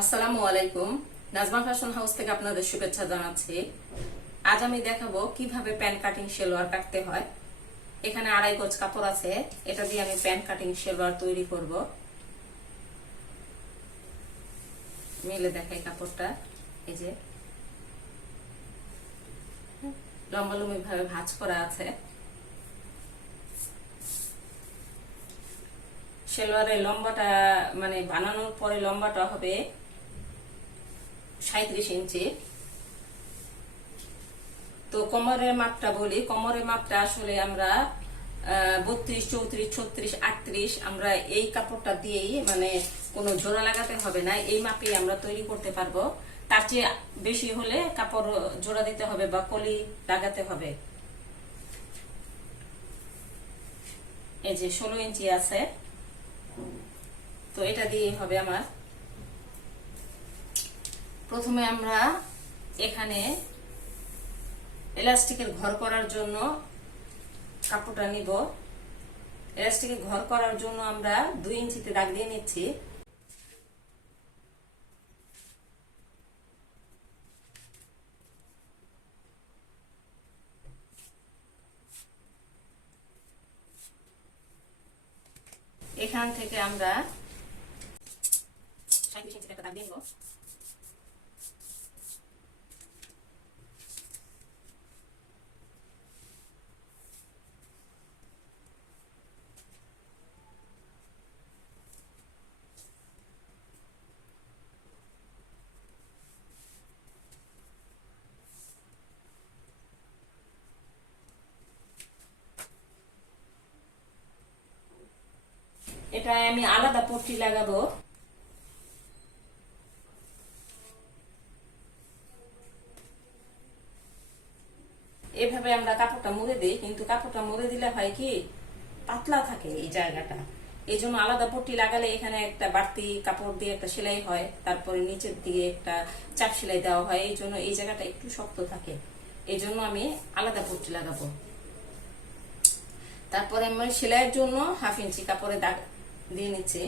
আসসালামু আলাইকুম। Nazma fashion house থেকে আপনাদের শুভেচ্ছা জানাচ্ছি। আজ আমি দেখাবো কিভাবে প্যান্ট কাটিং সেলোয়ার কাটতে হয়। এখানে 2.5 গজ কাপড় আছে, এটা দিয়ে আমি প্যান্ট কাটিং সেলোয়ার তৈরি করব। মিলে দেখাই কাপড়টা, এই যে লম্বালম্বি ভাবে ভাঁজ করা আছে। সেলোয়ারের লম্বাটা মানে বানানোর পরে লম্বাটা হবে 37 ইঞ্চি। তো কোমরের মাপটা বলি, কোমরের মাপটা আসলে আমরা 32, 34, 36, 38 আমরা এই কাপড়টা দিয়েই মানে কোনো জোড়া লাগাতে হবে না, এই মাপেই আমরা তৈরি করতে পারবো। তার চেয়ে বেশি হলে কাপড় জোড়া দিতে হবে বা কলি লাগাতে হবে। এই যে 16 ইঞ্চি আছে, তো এটা দিয়েই হবে আমার। প্রথমে আমরা এখানে এলাস্টিকের ঘর করার জন্য কাপড়টা নিব। এলাস্টিকের ঘর করার জন্য আমরা 2 ইঞ্চিতে দাগ দিয়ে নিচ্ছি। এখান থেকে আমরা 37 ইঞ্চিতে একটা দাগ দিয়ে নিব। এটা আমি আলাদা পট্টি লাগাবো। এভাবে আমরা কাপড়টা মুড়ে দিই, কিন্তু কাপড়টা মুড়ে দিলে হয় কি পাতলা থাকে এই জায়গাটা। এই জন্য আলাদা পট্টি লাগালে এখানে একটা বাড়তি কাপড় দিয়ে একটা সেলাই হয়, তারপরে নিচের দিকে একটা চাপ সেলাই দেওয়া হয়, এই জন্য এই জায়গাটা একটু শক্ত থাকে। এই জন্য আমি আলাদা পট্টি লাগাবো। তারপরে আমি সেলাইয়ের জন্য 1/2 ইঞ্চি কাপড়ে দাগ দিয়ে নিচ্ছি।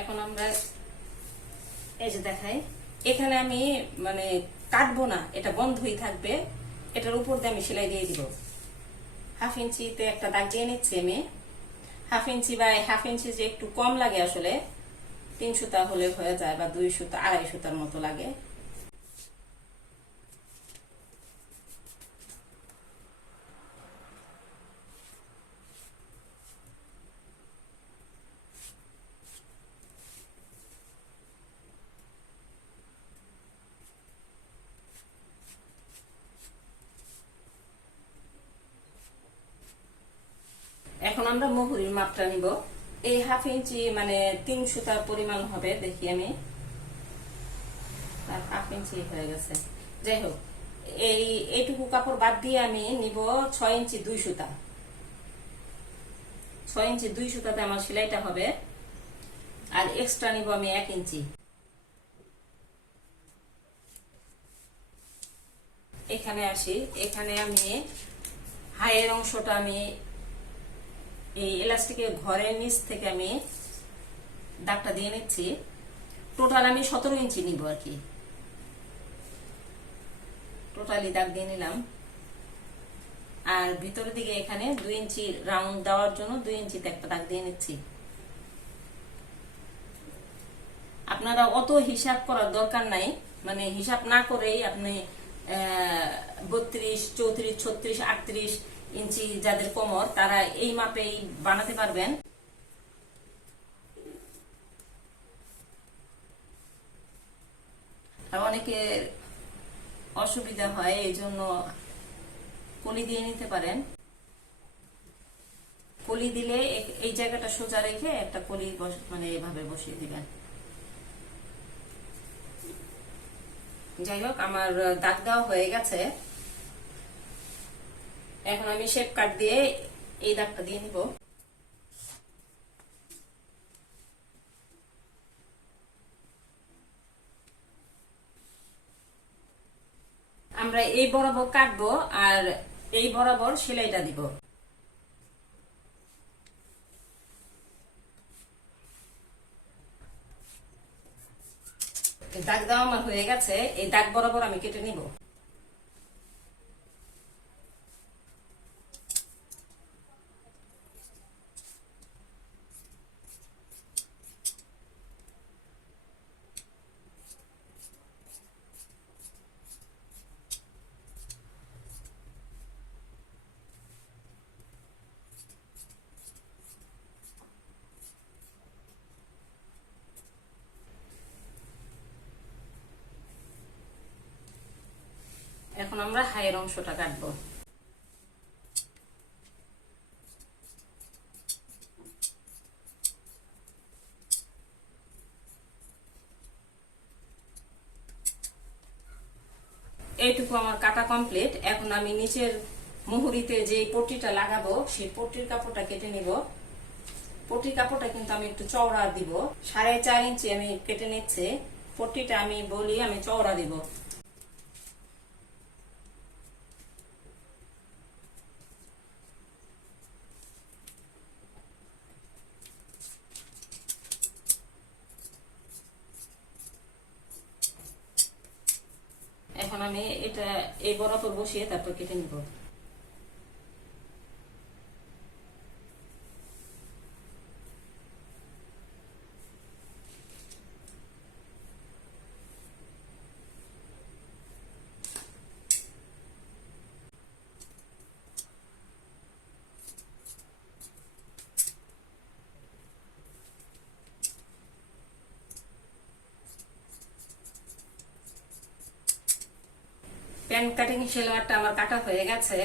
এখন আমরা এই যে দেখাই, এখানে আমি মানে কাটবো না, এটা বন্ধই থাকবে, এটার উপর দিয়ে আমি সেলাই দিয়ে দিব। 1/2 ইঞ্চিতে একটা দাগ দিয়ে নিচ্ছি আমি। 1/2 ইঞ্চি বা 1/2 ইঞ্চি যে একটু কম লাগে আসলে, 3 সুতা হলে হয়ে যায় বা 2 সুতা 2.5 সুতার মতো লাগে। এখন আমরা মুহুরির মাপটা নিব। এই 1/2 ইঞ্চি মানে 3 সুতা পরিমাণ হবে, দেখি আমি 1/2 ইঞ্চি হয়ে গেছে। যাই হোক, এইটুকু কাপড় বাদ দিয়ে আমি নিব 6 ইঞ্চি 2 সুতা। 6 ইঞ্চি 2 সুতাতে আমার সেলাইটা হবে। আর এক্সট্রা নিব আমি 1 ইঞ্চি। এখানে আসি, এখানে আমি হাইয়ের অংশটা আমি এই এলাস্টিকের ঘরের নিচ থেকে আমি দাগটা দিয়ে নিচ্ছি। টোটাল আমি 17 ইঞ্চি নিব আর কি, টোটালি দাগ দিয়ে নিলাম। আর ভিতরের দিকে এখানে 2 ইঞ্চি রাউন্ড দেওয়ার জন্য 2 ইঞ্চিতে একটা দাগ দিয়ে নিচ্ছি। আপনারা অত হিসাব করার দরকার নাই, মানে হিসাব না করেই আপনি 32, 34, 36, 38 ইঞ্চি যাদের কোমর তারা এই মাপেই বানাতে পারবেন। আর অনেকের অসুবিধা হয়, এই জন্য কলি দিয়ে নিতে পারেন। কলি দিলে এই জায়গাটা সোজা রেখে একটা কলি মানে এভাবে বসিয়ে দিবেন। যাই হোক, আমার দাগ দেওয়া হয়ে গেছে। এখন আমি শেপ কাট দিয়ে এই দাগটা দিয়ে নিব। আমরা এই বরাবর কাটবো আর এই বরাবর সেলাইটা দিব। দাগ দেওয়া আমার হয়ে গেছে, এই দাগ বরাবর আমি কেটে নিব। এখন আমরা হাইয়ের অংশটা কাটবো। এইটুকু আমার কাটা কমপ্লিট। এখন আমি নিচের মুহুরিতে যে পট্টিটা লাগাবো সেই পট্টির কাপড়টা কেটে নিব। পট্টির কাপড়টা কিন্তু আমি একটু চওড়া দিব, 4.5 ইঞ্চি আমি কেটে নিচ্ছি। পট্টিটা আমি বলি আমি চওড়া দিব। এখন আমি এটা এই বরাবর বসিয়ে তারপর কেটে নিব। প্যান্ট কাটিং সেলোয়ারটা আমার কাটা হয়ে গেছে।